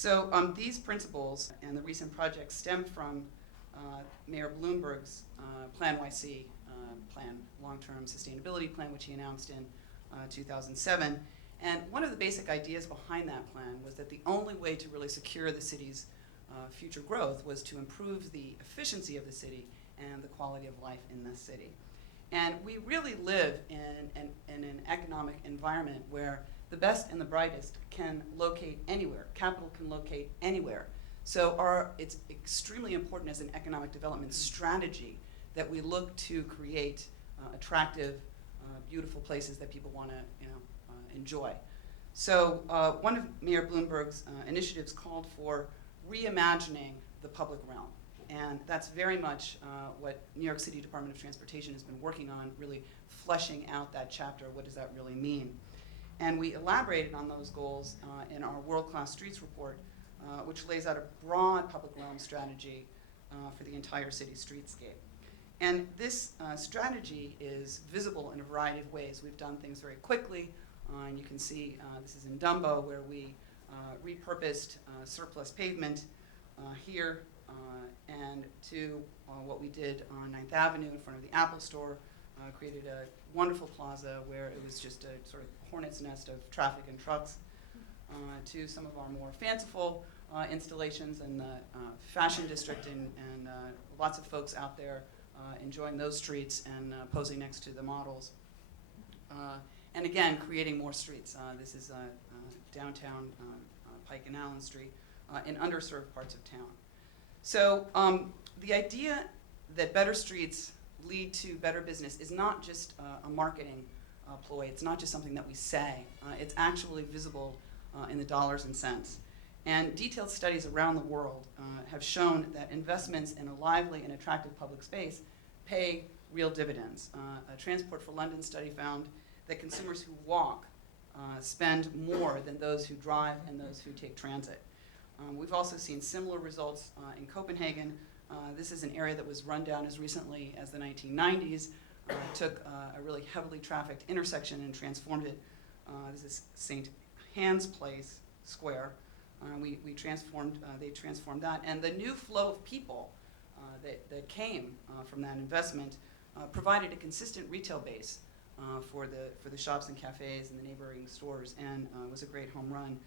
So these principles and the recent projects stem from Mayor Bloomberg's Plan YC plan, long-term sustainability plan, which he announced in 2007. And one of the basic ideas behind that plan was that the only way to really secure the city's future growth was to improve the efficiency of the city and the quality of life in the city. And we really live in an economic environment where the best and the brightest can locate anywhere. Capital can locate anywhere. So it's extremely important as an economic development strategy that we look to create attractive, beautiful places that people want to enjoy. So one of Mayor Bloomberg's initiatives called for reimagining the public realm. And that's very much what New York City Department of Transportation has been working on, really fleshing out that chapter. What does that really mean? And we elaborated on those goals in our World-Class Streets report, which lays out a broad public realm strategy for the entire city streetscape. And this strategy is visible in a variety of ways. We've done things very quickly, and you can see this is in Dumbo, where we repurposed surplus pavement here and to what we did on 9th Avenue in front of the Apple Store, created a wonderful plaza where it was just a sort of hornet's nest of traffic and trucks, to some of our more fanciful installations in the fashion district, and lots of folks out there enjoying those streets and posing next to the models. And again, creating more streets. This is downtown Pike and Allen Street in underserved parts of town. So the idea that better streets lead to better business is not just a marketing ploy. It's not just something that we say. It's actually visible in the dollars and cents. And detailed studies around the world have shown that investments in a lively and attractive public space pay real dividends. A Transport for London study found that consumers who walk spend more than those who drive and those who take transit. We've also seen similar results in Copenhagen. This is an area that was run down as recently as the 1990s. Took a really heavily trafficked intersection and transformed it. This is St. Hans Place Square. They transformed that, and the new flow of people that came from that investment provided a consistent retail base for the shops and cafes and the neighboring stores, and was a great home run.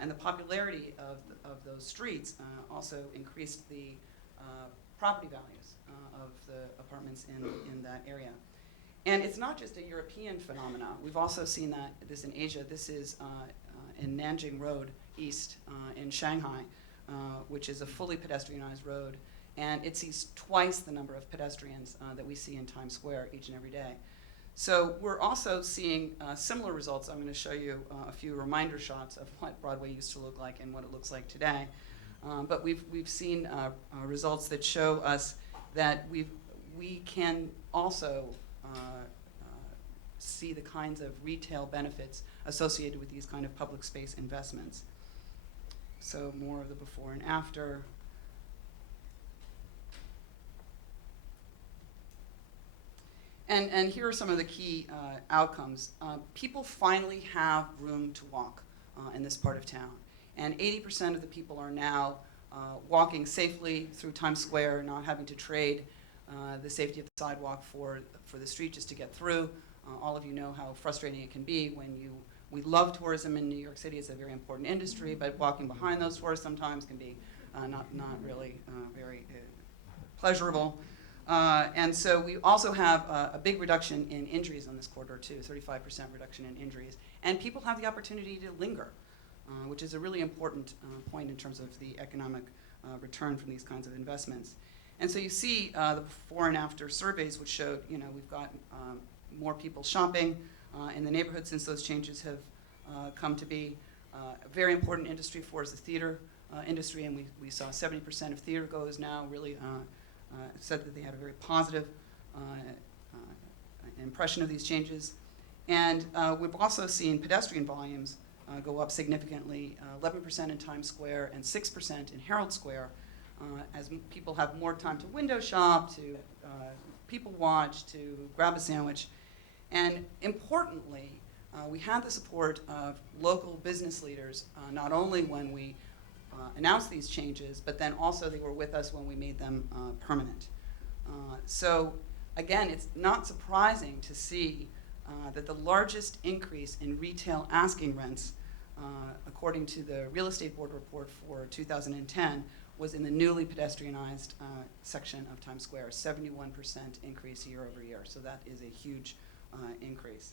And the popularity of those streets also increased the property values of the apartments in that area. And it's not just a European phenomenon. We've also seen this in Asia. This is in Nanjing Road East in Shanghai, which is a fully pedestrianized road. And it sees twice the number of pedestrians that we see in Times Square each and every day. So we're also seeing similar results. I'm going to show you a few reminder shots of what Broadway used to look like and what it looks like today. But we've seen results that show us that we can also see the kinds of retail benefits associated with these kind of public space investments. So more of the before and after. And here are some of the key outcomes. People finally have room to walk in this part of town. And 80% of the people are now walking safely through Times Square, not having to trade the safety of the sidewalk for the street just to get through. All of you know how frustrating it can be when we love tourism in New York City. It's a very important industry, but walking behind those tourists sometimes can be not really very pleasurable. And so we also have a big reduction in injuries on this corridor too, 35% reduction in injuries. And people have the opportunity to linger, which is a really important point in terms of the economic return from these kinds of investments. And so you see the before and after surveys, which showed, we've got more people shopping in the neighborhood since those changes have come to be. A very important industry for us, the theater industry, and we saw 70% of theater goers now really said that they had a very positive impression of these changes. And we've also seen pedestrian volumes go up significantly, 11% in Times Square and 6% in Herald Square, as people have more time to window shop, to people watch, to grab a sandwich. And importantly, we had the support of local business leaders, not only when we announced these changes, but then also they were with us when we made them permanent. So again, it's not surprising to see that the largest increase in retail asking rents, according to the Real Estate Board report for 2010, was in the newly pedestrianized section of Times Square, 71% increase year over year. So that is a huge increase.